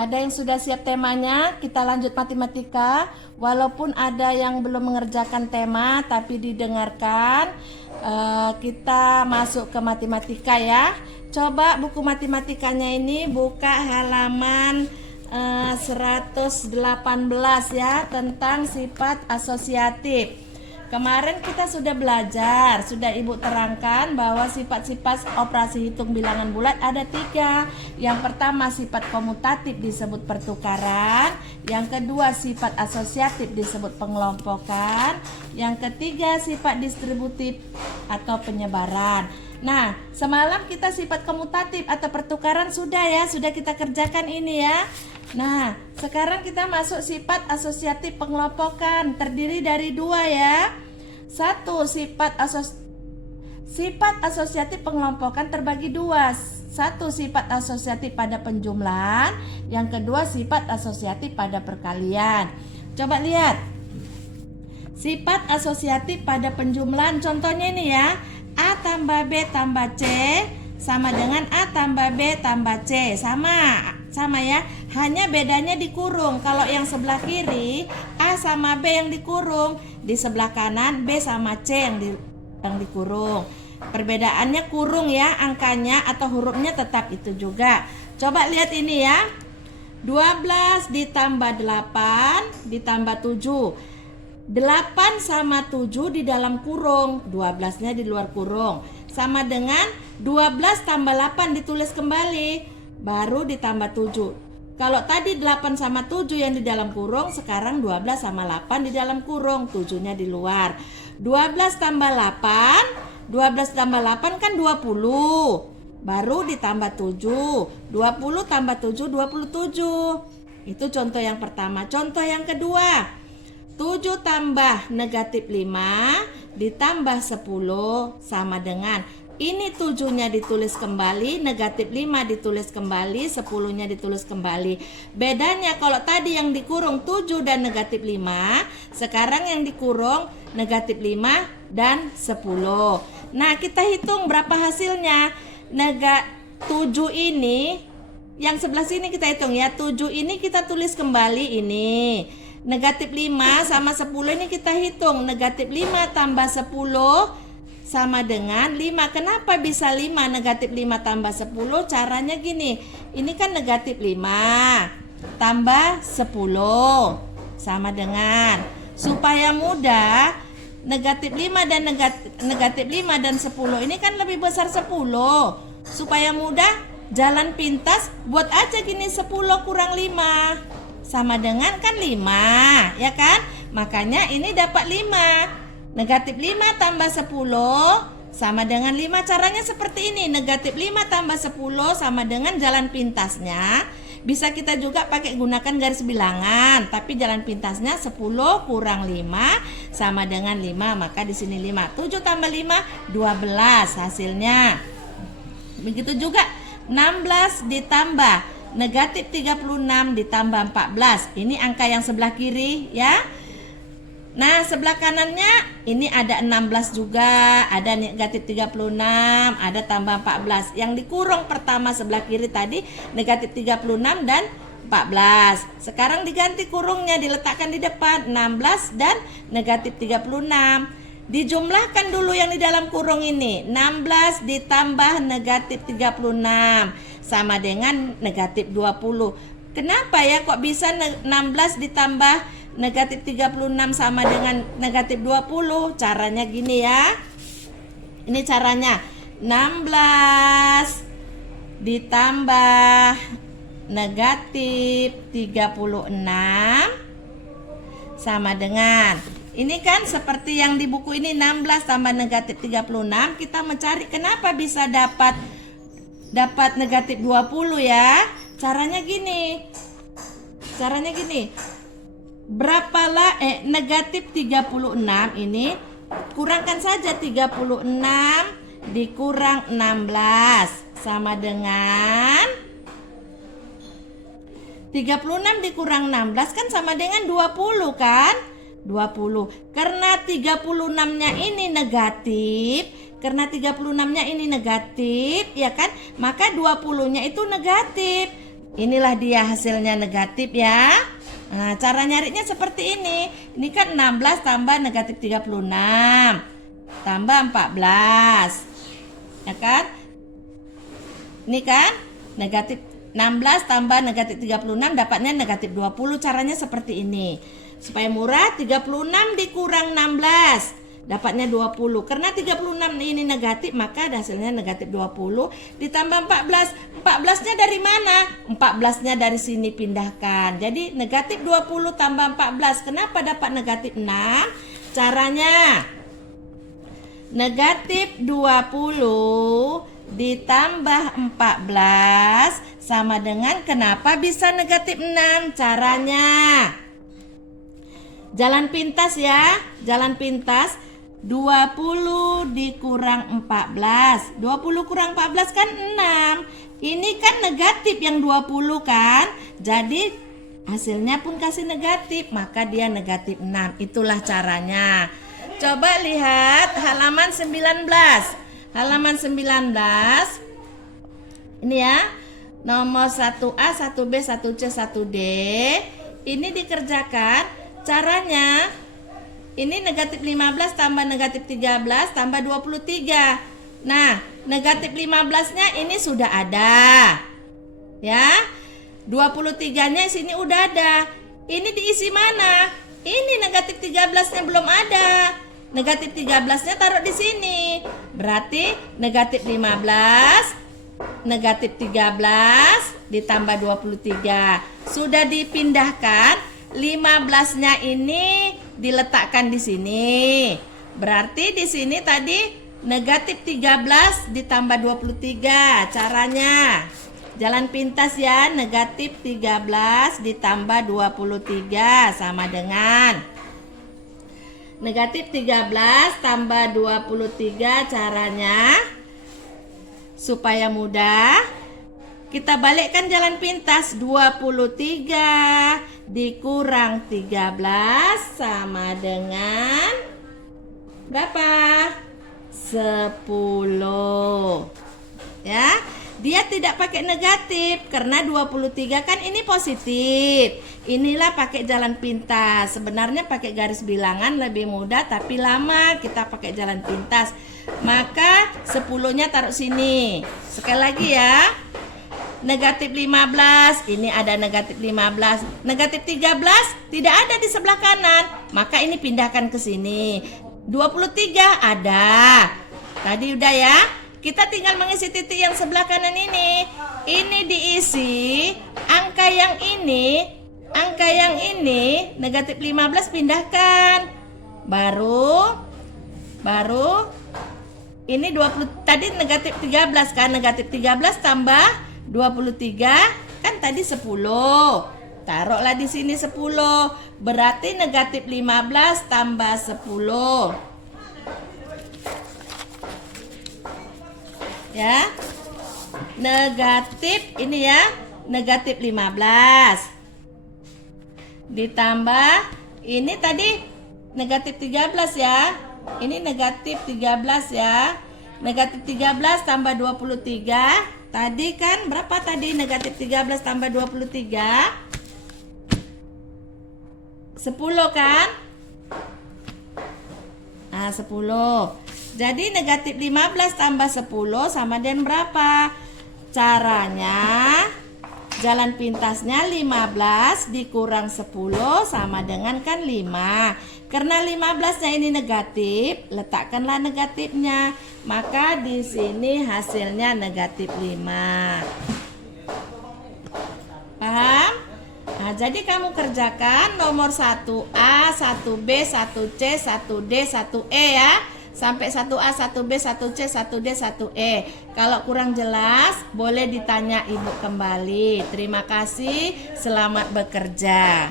Ada yang sudah siap temanya? Kita lanjut matematika. Walaupun ada yang belum mengerjakan tema, tapi didengarkan. Kita masuk ke matematika ya. Coba buku matematikanya ini buka halaman 118 ya, tentang sifat asosiatif. Kemarin kita sudah belajar, sudah Ibu terangkan bahwa sifat-sifat operasi hitung bilangan bulat ada 3. Yang pertama sifat komutatif disebut pertukaran, yang kedua sifat asosiatif disebut pengelompokan, yang ketiga sifat distributif atau penyebaran. Nah, semalam kita sifat komutatif atau pertukaran sudah kita kerjakan ini ya. Nah, sekarang kita masuk sifat asosiatif pengelompokan, terdiri dari 2 ya. Satu, sifat asosiatif pengelompokan terbagi 2. Satu, sifat asosiatif pada penjumlahan, yang kedua sifat asosiatif pada perkalian. Coba lihat. Sifat asosiatif pada penjumlahan, contohnya ini ya. A tambah B tambah C sama dengan A tambah B tambah C. Sama ya, hanya bedanya dikurung. Kalau yang sebelah kiri A sama B yang dikurung, di sebelah kanan B sama C yang dikurung. Perbedaannya kurung ya, angkanya atau hurufnya tetap itu juga. Coba lihat ini ya. 12 ditambah 8 ditambah 7. 8 sama 7 di dalam kurung, 12-nya di luar kurung. Sama dengan 12 tambah 8 ditulis kembali, baru ditambah 7. Kalau tadi 8 sama 7 yang di dalam kurung, sekarang 12 sama 8 di dalam kurung, 7-nya di luar. 12 tambah 8, 12 tambah 8 kan 20. Baru ditambah 7. 20 tambah 7, 27. Itu contoh yang pertama. Contoh yang kedua. 7 tambah negatif 5 ditambah 10 sama dengan, ini 7-nya ditulis kembali, negatif 5 ditulis kembali, 10-nya ditulis kembali. Bedanya kalau tadi yang dikurung 7 dan negatif 5, sekarang yang dikurung negatif 5 dan 10. Nah, kita hitung berapa hasilnya. 7 ini, yang sebelah sini kita hitung ya. 7 ini kita tulis kembali ini. Negatif 5 sama 10 ini kita hitung. Negatif 5 tambah 10 sama dengan 5. Kenapa bisa 5 negatif 5 tambah 10? Caranya gini. Ini kan negatif 5 tambah 10 sama dengan. Supaya mudah, negatif 5 dan negatif 5 dan 10 ini kan lebih besar 10. Supaya mudah, jalan pintas buat aja gini, 10 kurang 5 sama dengan kan 5, ya kan? Makanya ini dapat 5. Negatif 5 tambah 10 sama dengan 5. Caranya seperti ini. Negatif 5 tambah 10 sama dengan jalan pintasnya. Bisa kita juga pakai gunakan garis bilangan, tapi jalan pintasnya 10 kurang 5 sama dengan 5. Maka di sini 5. 7 tambah 5, 12 hasilnya. Begitu juga 16 ditambah negatif 36 ditambah 14. Ini angka yang sebelah kiri ya. Nah, sebelah kanannya ini ada 16 juga, ada negatif 36, ada tambah 14. Yang dikurung pertama sebelah kiri tadi negatif 36 dan 14. Sekarang diganti kurungnya, diletakkan di depan 16 dan negatif 36. Dijumlahkan dulu yang di dalam kurung ini. 16 ditambah negatif 36 sama dengan negatif 20. Kenapa ya kok bisa 16 ditambah negatif 36 sama dengan negatif 20? Caranya gini ya. Ini caranya. 16 ditambah negatif 36 sama dengan, ini kan seperti yang di buku ini, 16 tambah negatif 36. Kita mencari kenapa bisa dapat negatif 20 ya. Caranya gini. Berapalah negatif 36 ini, kurangkan saja 36 dikurang 16 sama dengan 36 dikurang 16 kan sama dengan 20 kan? 20. Karena 36-nya ini negatif, ya kan? Maka 20-nya itu negatif. Inilah dia hasilnya negatif ya. Nah, cara nyarinya seperti ini. Ini kan 16 tambah negatif 36 tambah 14. Ya kan? Ini kan negatif 16 tambah negatif 36 dapatnya negatif 20. Caranya seperti ini. Supaya murah, 36 dikurang 16 dapatnya 20. Karena 36 ini negatif, maka hasilnya negatif 20 ditambah 14. 14-nya dari mana? 14-nya dari sini pindahkan. Jadi negatif 20 tambah 14. Kenapa dapat negatif 6? Caranya negatif 20 ditambah 14 sama dengan kenapa bisa negatif 6? Caranya jalan pintas ya. Jalan pintas 20 dikurang 14. 20 kurang 14 kan 6. Ini kan negatif yang 20 kan. Jadi hasilnya pun kasih negatif, maka dia negatif 6. Itulah caranya. Coba lihat halaman 19. Halaman 19. Ini ya. Nomor 1A, 1B, 1C, 1D. Ini dikerjakan. Caranya ini negatif 15 tambah negatif 13 tambah 23. Nah, negatif 15-nya ini sudah ada. Ya. 23-nya sini udah ada. Ini diisi mana? Ini negatif 13-nya belum ada. Negatif 13-nya taruh di sini. Berarti negatif 15, negatif 13 ditambah 23. Sudah dipindahkan, 15-nya ini diletakkan di sini. Berarti di sini tadi negatif 13 ditambah 23. Caranya jalan pintas ya. Negatif 13 ditambah 23 sama dengan negatif 13 tambah 23. Caranya supaya mudah, kita balikkan jalan pintas. 23 dikurang 13 sama dengan berapa? 10. Ya, dia tidak pakai negatif karena 23 kan ini positif. Inilah pakai jalan pintas. Sebenarnya pakai garis bilangan lebih mudah tapi lama. Kita pakai jalan pintas. Maka 10-nya taruh sini. Sekali lagi ya. Negatif 15, ini ada negatif 15. Negatif 13 tidak ada di sebelah kanan, maka ini pindahkan ke sini. 23 ada. Tadi udah ya. Kita tinggal mengisi titik yang sebelah kanan ini. Ini diisi, angka yang ini negatif 15 pindahkan. Baru ini 20, tadi negatif 13 kan, negatif 13 tambah 23 kan tadi 10. Taruhlah di sini 10. Berarti negatif 15 tambah 10. Ya. Negatif ini ya, negatif 15. Ditambah ini tadi negatif 13 ya. Ini negatif 13 ya. Negatif 13 tambah 23. Tadi kan berapa tadi? Negatif 13 tambah 23 10 kan? Nah 10. Jadi negatif 15 tambah 10 sama dengan berapa? Caranya jalan pintasnya 15 dikurang 10 sama dengan kan 5. Karena 15-nya ini negatif, letakkanlah negatifnya. Maka di sini hasilnya negatif 5. Paham? Nah, jadi kamu kerjakan nomor 1A, 1B, 1C, 1D, 1E ya. Sampai 1A, 1B, 1C, 1D, 1E. Kalau kurang jelas, boleh ditanya ibu kembali. Terima kasih, selamat bekerja.